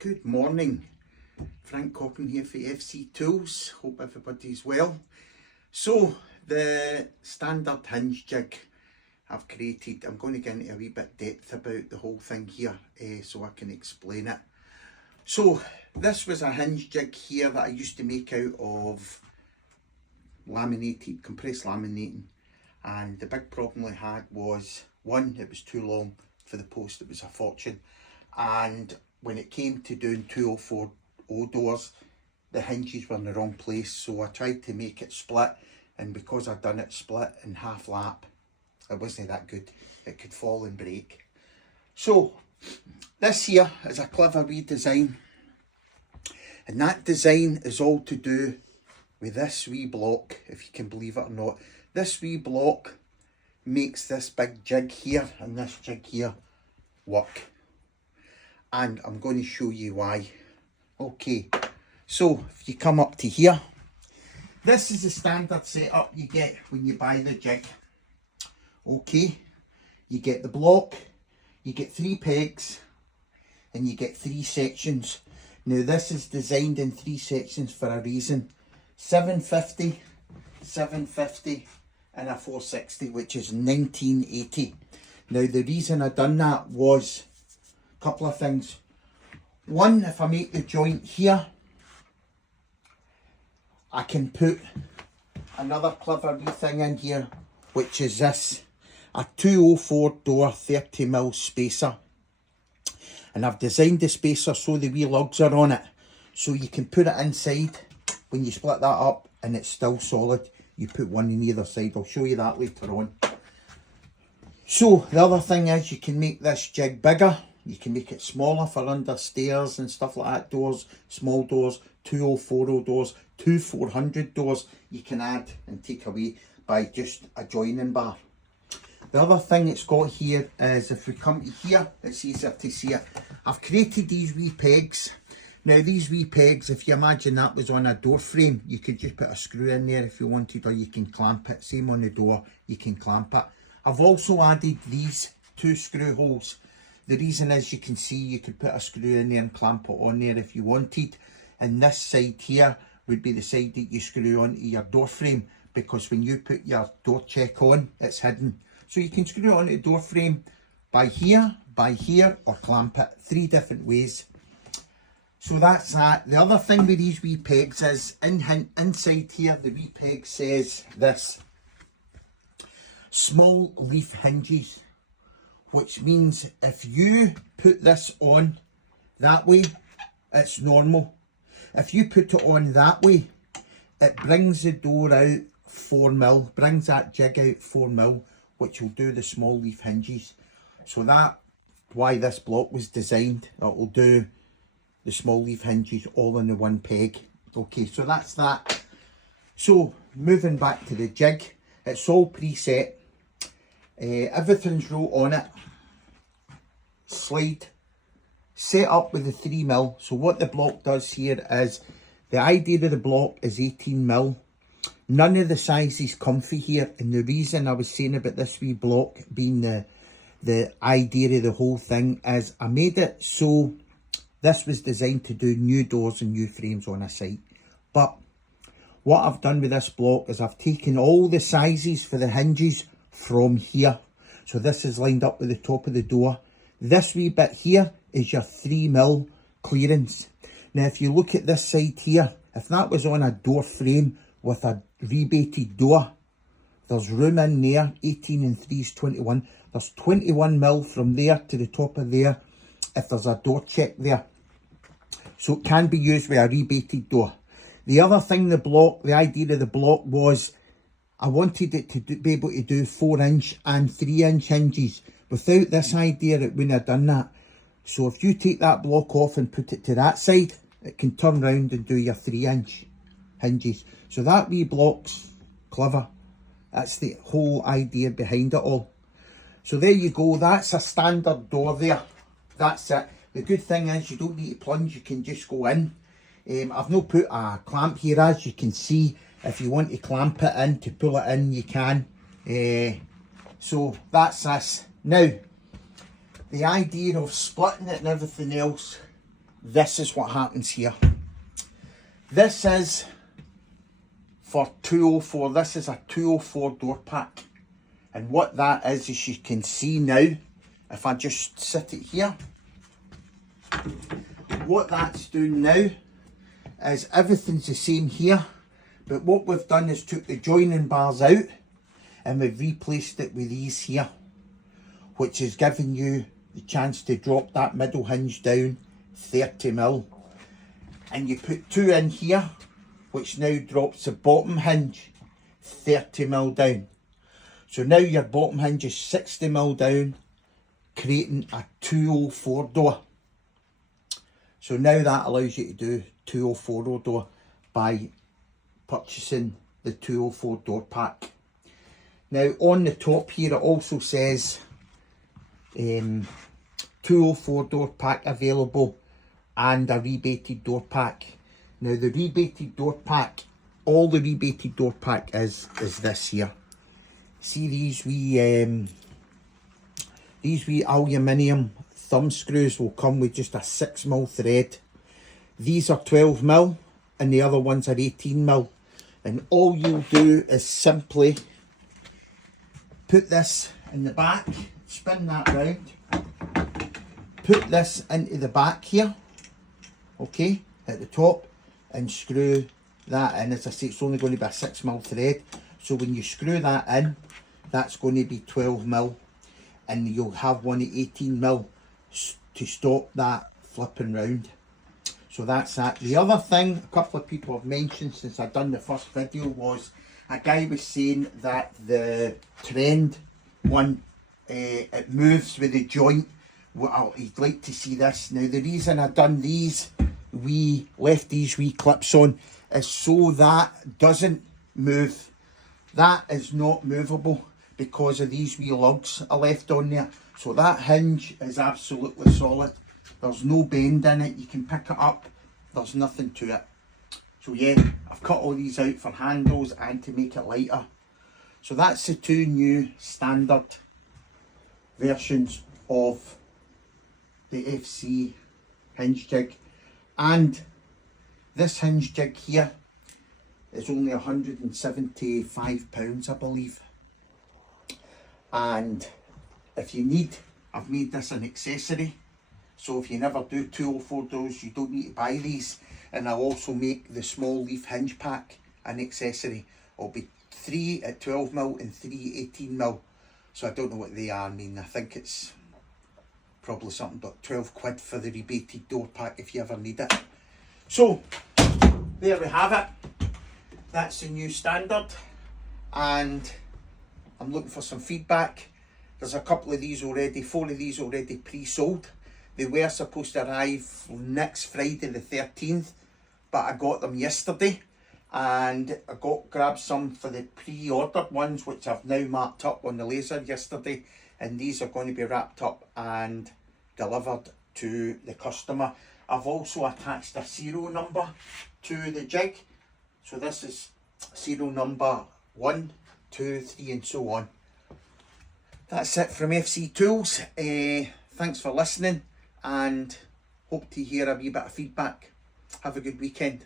Good morning, Frank Cochran here for fctools. Hope everybody's well. So the standard hinge jig I've created, I'm going to get into a wee bit depth about the whole thing here so I can explain it. So this was a hinge jig here that I used to make out of laminated, compressed laminating, and the big problem I had was, one, it was too long for the post, it was a fortune, and when it came to doing 204 doors, the hinges were in the wrong place, so I tried to make it split, and because I'd done it split in half lap, it wasn't that good. It could fall and break. So this here is a clever redesign, and that design is all to do with this wee block, if you can believe it or not. This wee block makes this big jig here and this jig here work, and I'm going to show you why. Okay, so if you come up to here, this is the standard setup you get when you buy the jig. Okay, you get the block, you get 3 pegs, and you get 3 sections. Now this is designed in 3 sections for a reason. 750, 750 and a 460, which is 1980. Now the reason I done that was a couple of things. One, if I make the joint here, I can put another clever wee thing in here, which is this, a 204 door 30mm spacer. And I've designed the spacer so the wee lugs are on it, so you can put it inside when you split that up and it's still solid. You put one on either side. I'll show you that later on. So the other thing is, you can make this jig bigger. You can make it smaller for under stairs and stuff like that. Doors, small doors, 204 doors, 400 doors you can add and take away by just a joining bar. The other thing it's got here is, if we come to here, it's easier to see it. I've created these wee pegs. Now these wee pegs, if you imagine that was on a door frame, you could just put a screw in there if you wanted, or you can clamp it. Same on the door, you can clamp it. I've also added these 2 screw holes. The reason is, you can see you could put a screw in there and clamp it on there if you wanted. And this side here would be the side that you screw onto your door frame, because when you put your door check on, it's hidden. So you can screw it onto the door frame by here, or clamp it. 3 different ways. So that's that. The other thing with these wee pegs is, inside here, the wee peg says this: small leaf hinges, which means if you put this on that way, it's normal. If you put it on that way, it brings the door out 4mm, brings that jig out 4mm, which will do the small leaf hinges. So that's why this block was designed. It will do the small leaf hinges all in the one peg. Okay, so that's that. So moving back to the jig, it's all preset. Everything's wrote on it. Slide, set up with the 3mm. So what the block does here is, the idea of the block is 18mm. None of the sizes comfy here, and the reason I was saying about this wee block being the idea of the whole thing is, I made it so this was designed to do new doors and new frames on a site. But what I've done with this block is, I've taken all the sizes for the hinges from here. So this is lined up with the top of the door. This wee bit here is your 3mm clearance. Now if you look at this side here, if that was on a door frame with a rebated door, there's room in there. 18 and 3 is 21. There's 21mm from there to the top of there if there's a door check there. So it can be used with a rebated door. The other thing, the idea of the block was, I wanted it to be able to do 4-inch and 3-inch hinges. Without this idea, it wouldn't have done that. So if you take that block off and put it to that side, it can turn round and do your 3-inch hinges. So that wee block's clever. That's the whole idea behind it all. So there you go, that's a standard door there. That's it. The good thing is, you don't need to plunge, you can just go in. I've not put a clamp here, as you can see. If you want to clamp it in, to pull it in, you can. So that's this. Now, the idea of splitting it and everything else, this is what happens here. This is for 204. This is a 204 door pack. And what that is you can see now, if I just sit it here, what that's doing now is everything's the same here, but what we've done is took the joining bars out and we've replaced it with these here, which is giving you the chance to drop that middle hinge down 30mm. And you put 2 in here, which now drops the bottom hinge 30mm down. So now your bottom hinge is 60mm down, creating a 204 door. So now that allows you to do 204 door by purchasing the 204 door pack. Now on the top here it also says 204 door pack available and a rebated door pack. Now the rebated door pack, all the rebated door pack is this here. See these wee aluminium thumb screws will come with just a 6mm thread. These are 12mm and the other ones are 18mm. And all you'll do is simply put this in the back, spin that round, put this into the back here, okay, at the top, and screw that in. As I say, it's only going to be a 6mm thread, so when you screw that in, that's going to be 12mm, and you'll have one at 18mm to stop that flipping round. So that's that. The other thing a couple of people have mentioned since I've done the first video was a guy was saying that the trend one, it moves with the joint. Well, he'd like to see this. Now the reason I've done these left these wee clips on is so that doesn't move. That is not movable because of these wee lugs are left on there. So that hinge is absolutely solid. There's no bend in it. You can pick it up. There's nothing to it. So yeah, I've cut all these out for handles and to make it lighter. So that's the 2 new standard versions of the FC hinge jig. And this hinge jig here is only £175, I believe. And if you need, I've made this an accessory. So if you never do 204 doors, you don't need to buy these. And I'll also make the small leaf hinge pack an accessory. It'll be 3 at 12mm and 3 at 18mm. So I don't know what they are. I mean, I think it's probably something but 12 quid for the rebated door pack if you ever need it. So there we have it. That's the new standard, and I'm looking for some feedback. There's a couple of these already, 4 of these already pre-sold. They were supposed to arrive next Friday the 13th, but I got them yesterday, and I grabbed some for the pre-ordered ones, which I've now marked up on the laser yesterday, and these are going to be wrapped up and delivered to the customer. I've also attached a serial number to the jig, so this is serial number 1, 2, 3 and so on. That's it from FC Tools. Thanks for listening and hope to hear a wee bit of feedback. Have a good weekend.